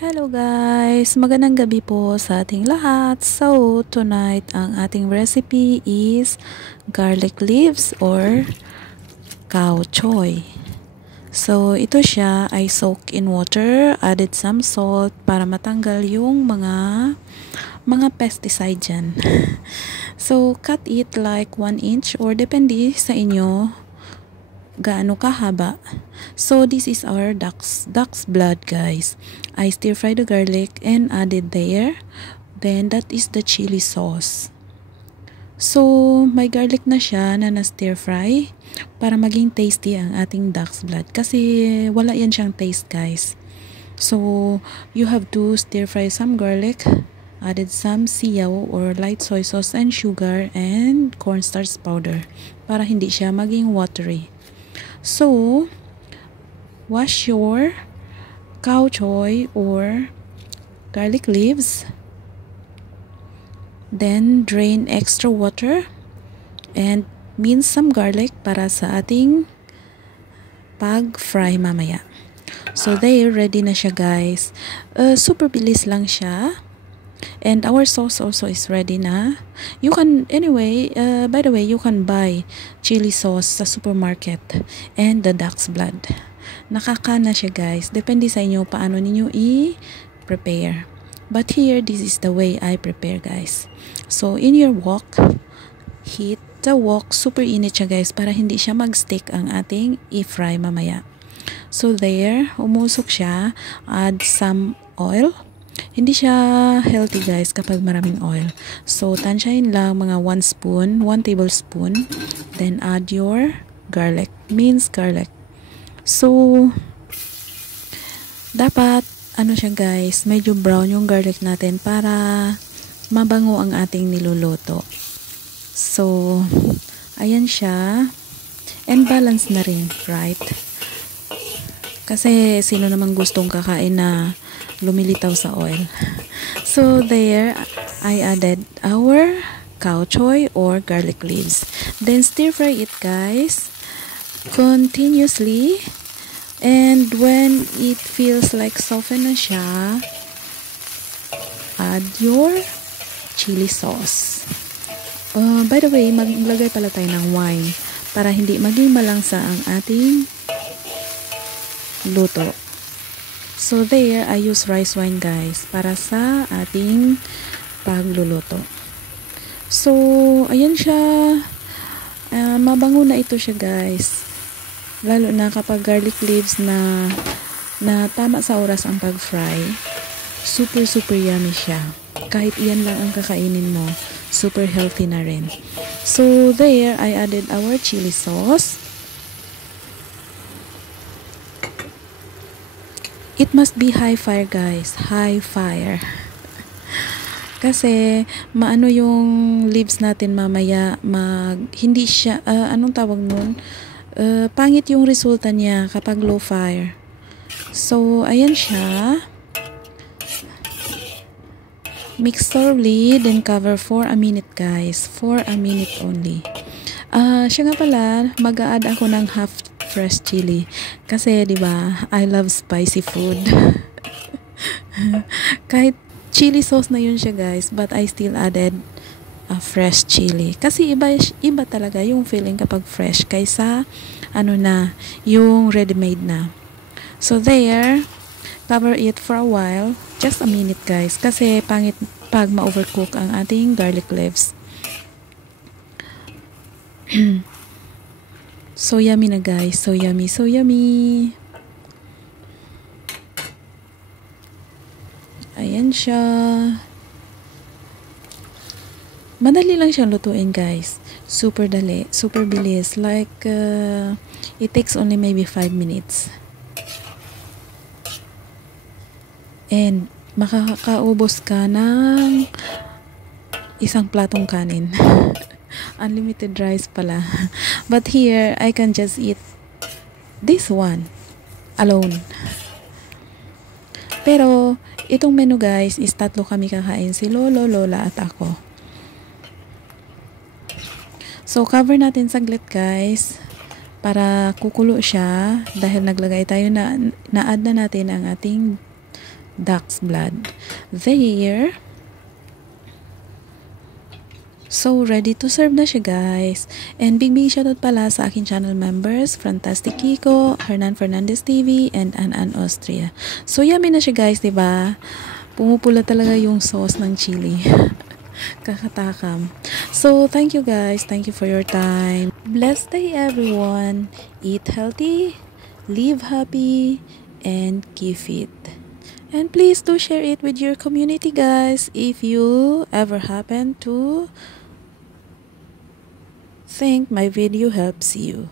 Hello guys! Magandang gabi po sa ating lahat. So, tonight ang ating recipe is garlic leaves or cow choy. So, ito siya ay soak in water, added some salt para matanggal yung mga pesticide dyan. So, cut it like 1 inch or depende sa inyo gaano kahaba. So this is our duck's blood, guys. I stir fry the garlic and added there. Then that is the chili sauce. So may garlic na siya na na-stir fry para maging tasty ang ating duck's blood kasi wala yan siyang taste, guys. So you have to stir fry some garlic, added some siyaw or light soy sauce and sugar and cornstarch powder para hindi siya maging watery. So, wash your cow choy or garlic leaves. Then, drain extra water and mince some garlic para sa ating pag-fry mamaya. So, there, ready na siya, guys. Super bilis lang siya. And our sauce also is ready na. You can, anyway, by the way, you can buy chili sauce sa supermarket and the duck's blood. Nakakana siya, guys. Depende sa inyo paano ninyo i-prepare. But here, this is the way I prepare, guys. So, in your wok, heat the wok. Super init siya, guys, para hindi siya mag-stick ang ating i-fry mamaya. So, there, umusok siya. Add some oil. Hindi siya healthy, guys, kapag maraming oil. So, tansyahin lang mga 1 spoon, 1 tablespoon. Then, add your garlic, minced garlic. So, dapat, ano siya, guys, medyo brown yung garlic natin para mabango ang ating niluluto. So, ayan siya. And balance na rin, right? Kasi, sino namang gustong kakain na lumilitaw sa oil. So there, I added our cow choy or garlic leaves. Then stir fry it, guys, continuously. And when it feels like soften na siya, add your chili sauce. By the way, maglagay pala tayo ng wine para hindi maging malangsa ang ating luto. So there, I use rice wine, guys, para sa ating pagluluto. So, ayan siya. Mabango na ito siya, guys. Lalo na kapag garlic leaves na tama sa oras ang pag-fry. Super yummy siya. Kahit iyan lang ang kakainin mo, super healthy na rin. So there, I added our chili sauce. It must be high fire, guys. High fire. Kasi, maano yung leaves natin mamaya, hindi siya, anong tawag nun? Pangit yung resulta niya kapag low fire. So, ayan siya. Mix thoroughly, then cover for a minute, guys. For a minute only. Siya nga pala, mag-a-add ako ng half fresh chili kasi 'di ba, I love spicy food. Kahit chili sauce na yun siya, guys, but I still added a fresh chili kasi iba talaga yung feeling kapag fresh kaysa yung ready-made na. So there, cover it for a while, just a minute, guys, kasi pangit pag ma-overcook ang ating garlic leaves. So yummy na, guys. So yummy, so yummy. Ayan siya. Madali lang siyang lutuin, guys. Super dali, super bilis. Like, it takes only maybe 5 minutes. And, makakaubos ka ng isang platong kanin. Unlimited rice pala. But here, I can just eat this one alone. Pero, itong menu, guys, is 3 kami kakain. Si Lolo, Lola, at ako. So, cover natin saglit, guys, para kukulo siya. Dahil naglagay tayo na-add na natin ang ating duck's blood. There. So, ready to serve na siya, guys. And big shoutout pala sa aking channel members, Fantastic Kiko, Hernan Fernandez TV, and An Austria. So, yummy na siya, guys, diba? Pumupula talaga yung sauce ng chili. Kakatakam. So, thank you, guys. Thank you for your time. Blessed day, everyone. Eat healthy, live happy, and keep fit. And please do share it with your community, guys, if you ever happen to think my video helps you.